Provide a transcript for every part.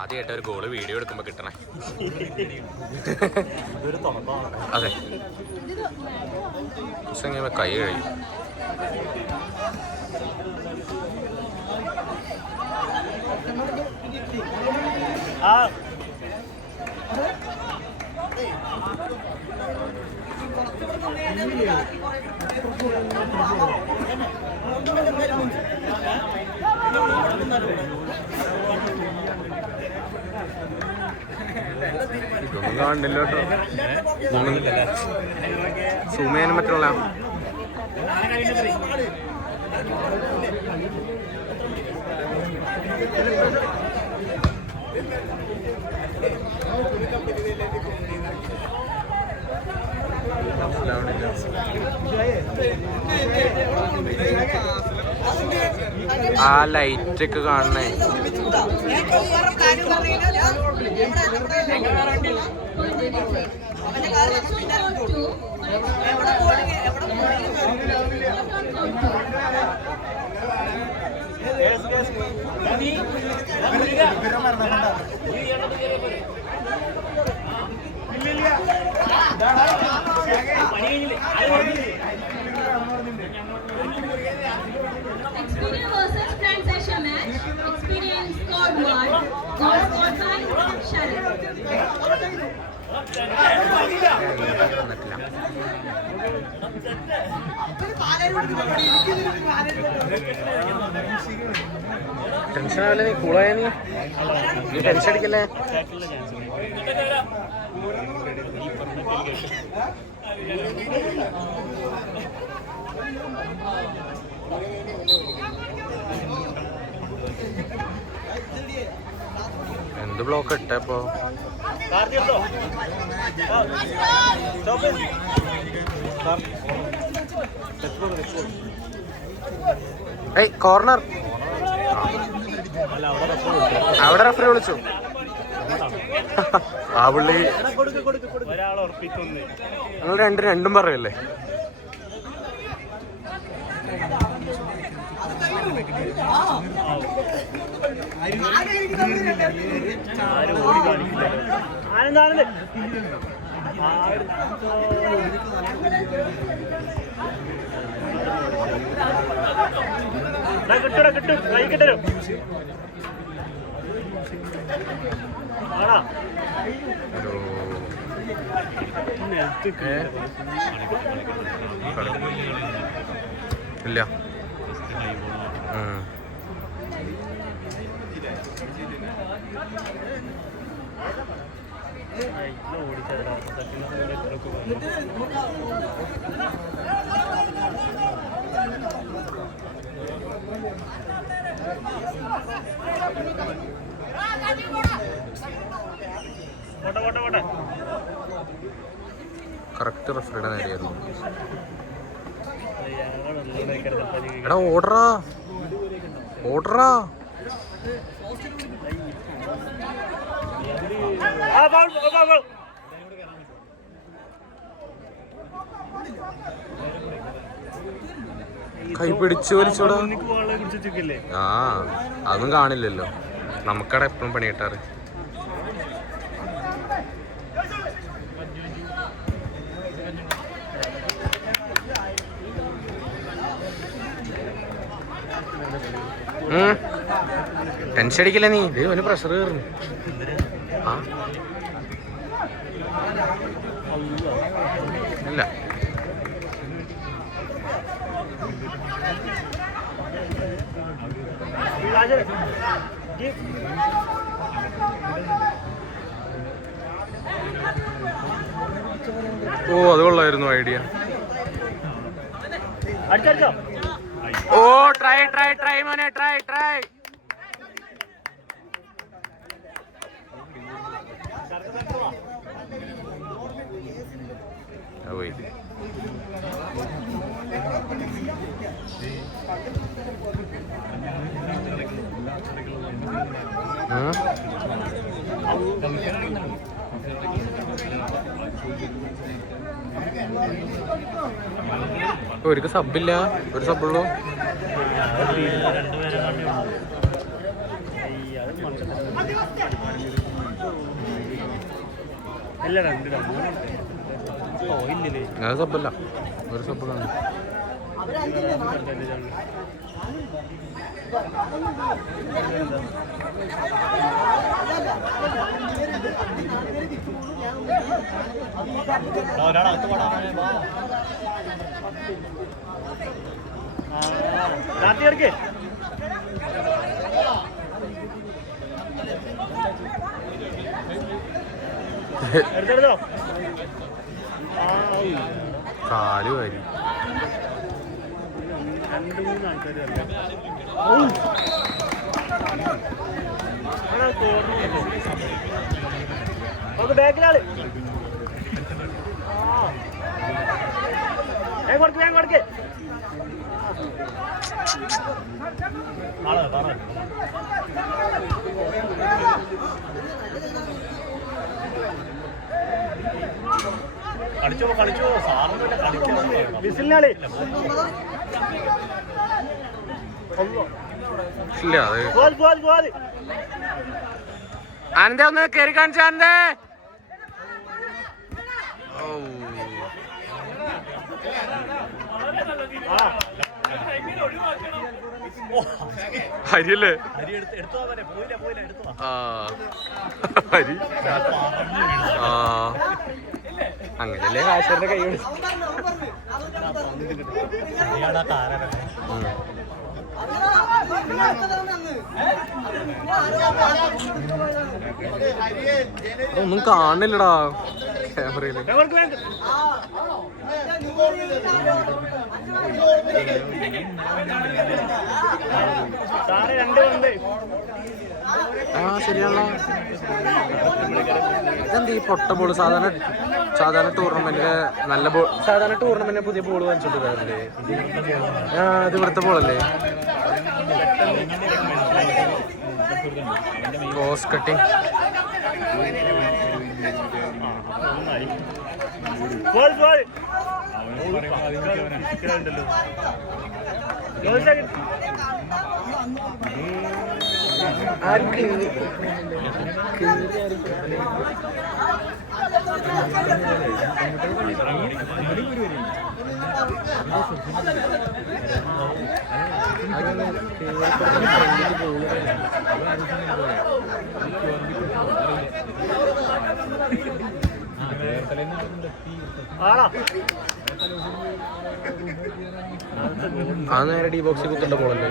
ആദ്യമായിട്ട് ഒരു goal video എടുക്കുമ്പോ കിട്ടണേ. അതെ കൈ കഴിയും. ഇതൊന്നും കാണില്ല കേട്ടോ, സൂം ചെയ്യാനും പറ്റുള്ള. ആ ലൈറ്റ് ഒക്കെ കാണണേ. Experience versus transaction match. Experience scored 1. Goal scored by Sharif. Tension ആവില്ല, നീ കൂളായ നീ ടെൻഷൻ അടിക്കല്ലേ. എന്ത് ബ്ലോക്ക് ഇട്ടപ്പോ കോർണർ. അവിടെ റഫറി വിളിച്ചു. ആ പുള്ളി നിങ്ങൾ രണ്ടും പറയല്ലേ. കിട്ടും കൈ കിട്ടരും. ഇല്ല കറക്റ്റ് റഫറിയുടെ നേരെയായിരുന്നു. എടാ ഓടറാ കൈ പിടിച്ചു വലിച്ചോടാ. ആ അതൊന്നും കാണില്ലല്ലോ, നമുക്കടെ എപ്പോഴും പണി കിട്ടാറ്. ടെൻഷൻ അടിക്കില്ല നീ, ഇത് ഒരു പ്രഷർ കയറുന്നു. ആ ഇല്ല ഓ അത് കൊള്ളായിരുന്നു ഐഡിയ. ഓ ട്രൈ മോനെ ട്രൈ പോയി. ഒരു സബില്ല, ഒരു സബുള്ളൂ. അത് സബല്ല, ഒരു സബുള്ളാണ്. കാല് വാരി ബാക്കിലാള് കൊടുക്ക് കൊടുക്ക്. കളിച്ചോ കളിച്ചോ സാറിന് വിസിലിനാളി ആനന്ദ ഒന്ന് കയറി കാണിച്ച ആനന്ദേ. ഹരിയല്ലേ? ഹരി അങ്ങനെയല്ലേ കാശന്റെ കൈ ഒന്നും കാണില്ലടാ ക്യാമറയില്. ആ ശരിയാണല്ലോ. ഇതെന്താ ഈ പൊട്ട ബോള്? സാധാരണ ടൂർണമെന്റില് നല്ല ബോൾ, സാധാരണ ടൂർണമെന്റിന് പുതിയ ബോൾ വാങ്ങിച്ചോണ്ട് വരാറില്ലേ? ആ ഇത് ഇവിടുത്തെ ബോളല്ലേ? Cross cutting. ആ നേരെ ഡി ബോക്സിൽ കുത്തേണ്ട ബോളല്ലേ?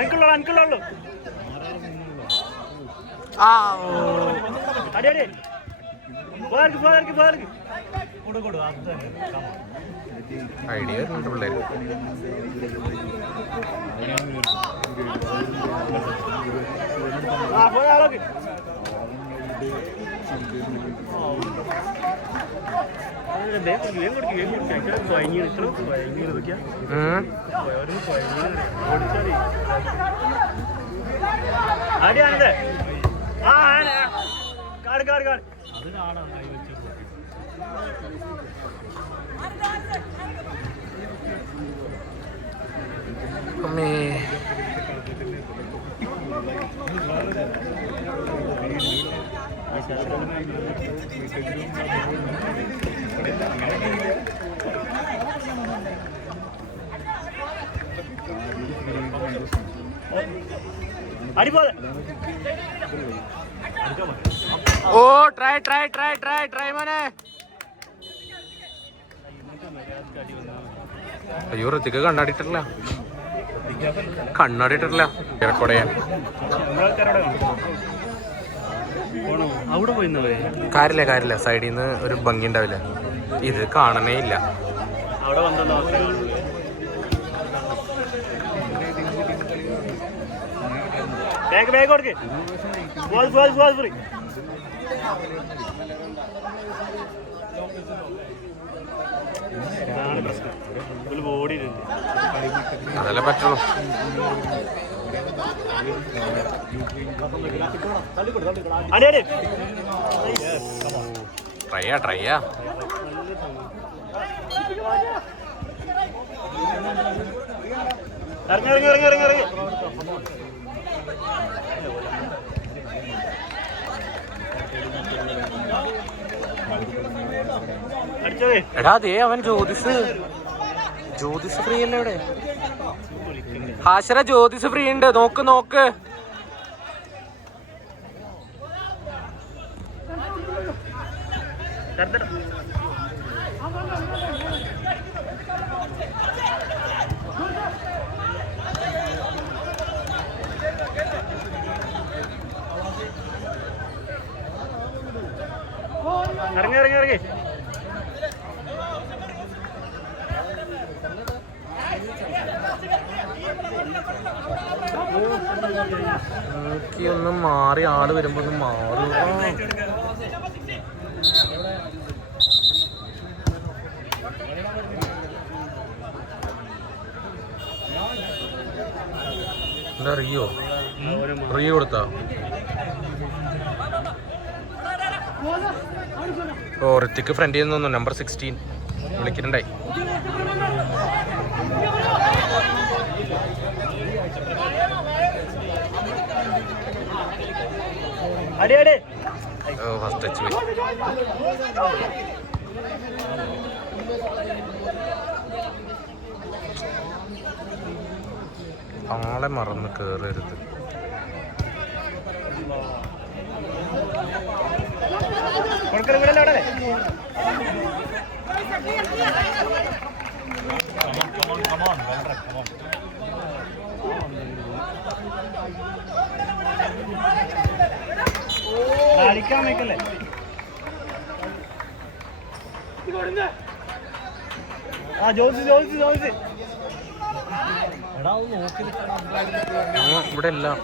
അനിക്കുള്ളൂ അടി അടി ഐഡിയ പിള്ളേർ. അടിയാണത്. ആ കാട് കാട് കാട്. അമ്മേ അടിപോലെ. ഓ try try try try try മോനെ. അയ്യോ ഋത്തിക്ക് കണ്ണാടിയിട്ടില്ല കണ്ണാടിയിട്ടില്ല ഇറക്കൊടയാൻ അവിടെ പോയി കാര്യമില്ല സൈഡിൽ നിന്ന് ഒരു ഭംഗി ഉണ്ടാവില്ല ഇത് കാണണേ ഇല്ല അവിടെ വന്നോ ബാഗ് കൊടുക്ക് ബോൾ ഫ്രീ ബോഡി അതല്ലേ പറ്റുള്ളൂ ട്രൈയാ ഇറങ്ങി എടാ അതേ അവൻ ജ്യോതിസ് ഫ്രീ അല്ലേ ഇവിടെ ഹാശര ജ്യോതിസ് ഫ്രീ ഉണ്ട് നോക്ക് ഇറങ്ങി ഒന്ന് മാറി ആള് വരുമ്പോ ഒന്ന് മാറും എന്താ റിയോ കൊടുത്താ ഓ ഋത്തിക്ക് ഫ്രണ്ട് ചെയ്യുന്നു നമ്പർ 16 വിളിക്കുന്നുണ്ടായി ഓ ഫസ്റ്റ് ടച്ച് പോയി ആളെ മറന്ന് കേറരുത് കളിക്കാൻ വെക്കല്ലേ ജോസ് ഇവിടെ എല്ലാം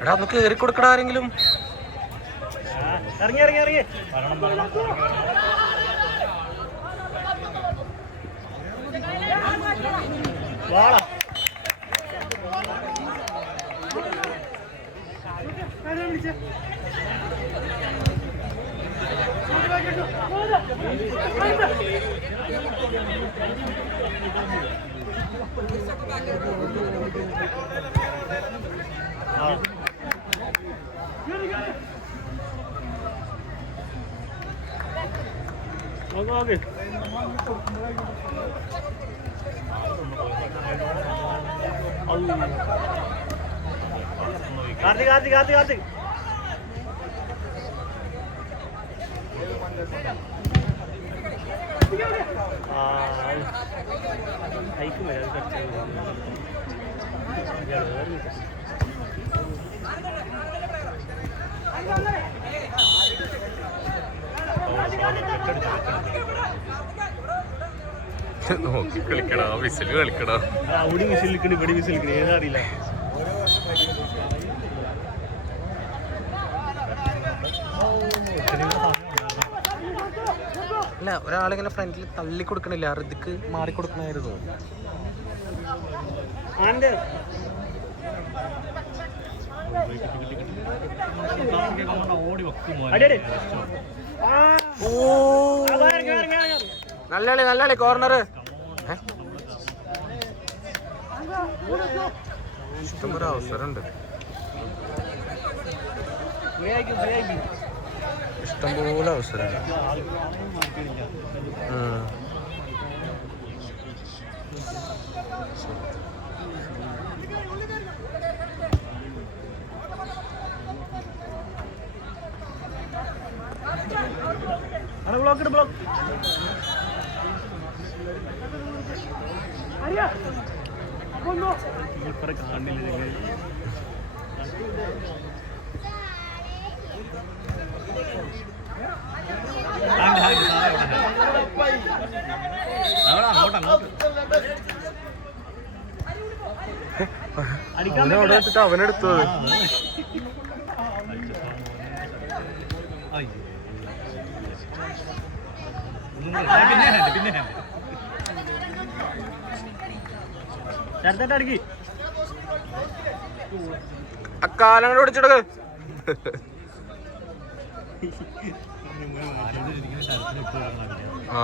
എടാ ഒന്ന് കേറി കൊടുക്കടാ ആരെങ്കിലും ഇറങ്ങി വാള ഓക്കെ കാർത്തിക് ഹൈക്കും വരാം നോക്കി കളിക്കടാ വിസില് കളിക്കടാ അവിടെ വിസിലിക്കണ ഇവിടെ വിസിലിക്കണ ഏതാ അറിയില്ല അല്ല ഒരാളിങ്ങനെ ഫ്രണ്ടിൽ തള്ളി കൊടുക്കണില്ല ഋതിക്ക് മാറി കൊടുക്കണായിരുന്നു നല്ല കളി കോർണർ ഇഷ്ടംപോലെ അവസരമുണ്ട് ഇഷ്ടംപോലെ അവസരമുണ്ട് ബ്ലോക്ക് ബ്ലോക്ക് കീപ്പറെ കാണില്ല അവനവിടെ വെച്ചിട്ട് അവനെടുത്തത്. അടുക്കി അക്കാലം ഓടിച്ചെടുക്ക. ആ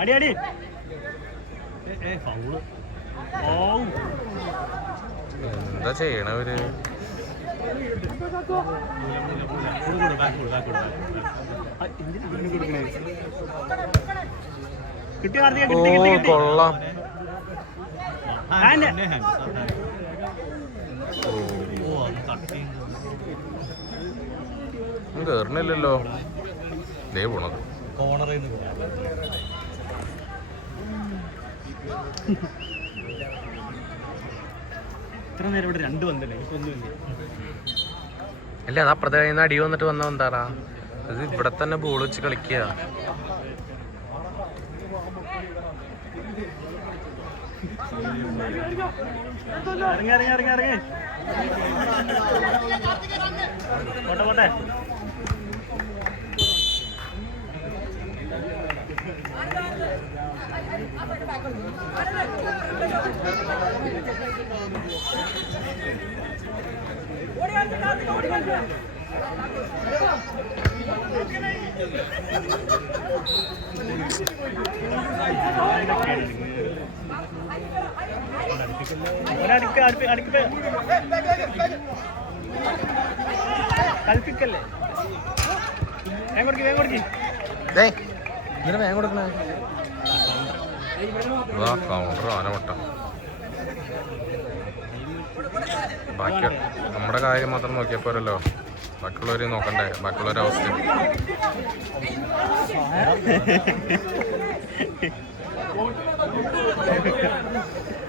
അടി അടി ഓ എന്താ ചെയ്യണവര്? കിട്ടി കാർത്തിക ഓ കിട്ടി കിട്ടി കൊള്ളാം. കേറണില്ലല്ലോ. ദേ പോണത് ഇത്ര നേരം ഇവിടെ രണ്ട് വന്നല്ലേ എനിക്കൊന്നുമില്ല. അല്ല അത് അപ്പുറത്തെ കയ്യിൽ നിന്ന് അടി വന്നിട്ട് വന്ന എന്താടാ? ഇത് ഇവിടെ തന്നെ ബോൾ വെച്ച് കളിക്കുക. ഇറങ്ങി ഇറങ്ങി ഇറങ്ങി ഇറങ്ങി പോട്ടെ പോട്ടെ. കളിപ്പിക്കല്ലേ വേഗം കൊടുക്കി വേഗം കൊടുക്കി. ഇങ്ങനെ വേഗം കൊടുക്കണേ. കൗണ്ടർ ആനവട്ട. ബാക്കി നമ്മുടെ കാര്യം മാത്രം നോക്കിയാൽ പോരല്ലോ, ബാക്കിയുള്ളവരെ നോക്കണ്ടേ? ബാക്കിയുള്ളവരുടെ അവസ്ഥ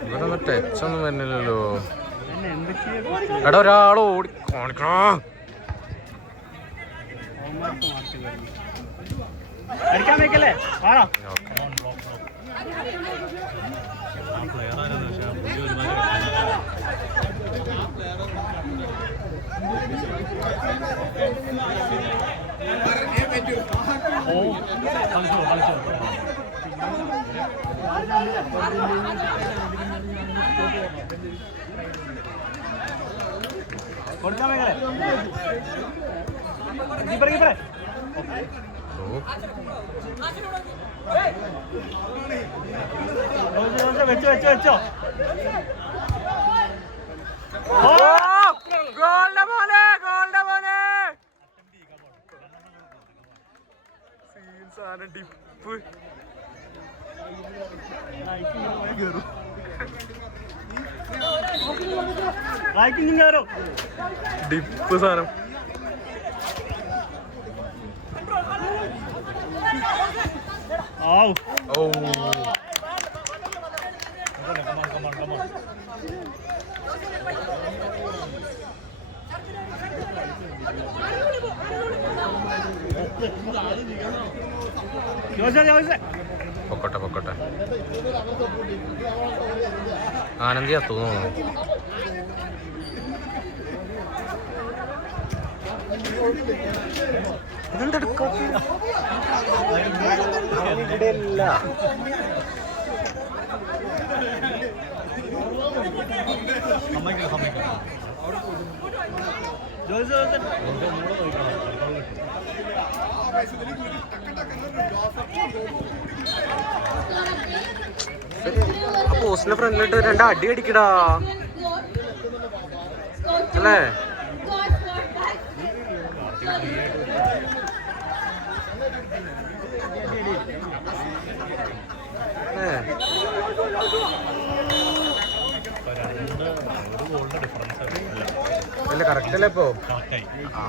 ഇവിടെ ടച്ചൊന്നും വരുന്നില്ലല്ലോ. എടാ ഒരാൾ ഓടി കാണിക്കണോ? അടിക്കാൻ വെക്കല്ലേ വാടാ. കൊടുക്കാൻ വെക്കല്ലേ കീപ്പറെ കീപ്പറെ വെച്ചോ വെച്ചോ വെച്ചോ. ഡിപ്പ് സാധനം. ഓ പൊക്കോട്ടെ പൊക്കോട്ടെ. ആനന്ദി അത്തു തോന്നുന്നു. ഇതെന്തെടുക്കില്ല. പോസ്റ്റിന്റെ ഫ്രണ്ടിലിട്ട് രണ്ട് അടി അടിക്കടാ അല്ലേ? അല്ല കറക്റ്റ് അല്ലേ ഇപ്പോ കറക്റ്റായി ആ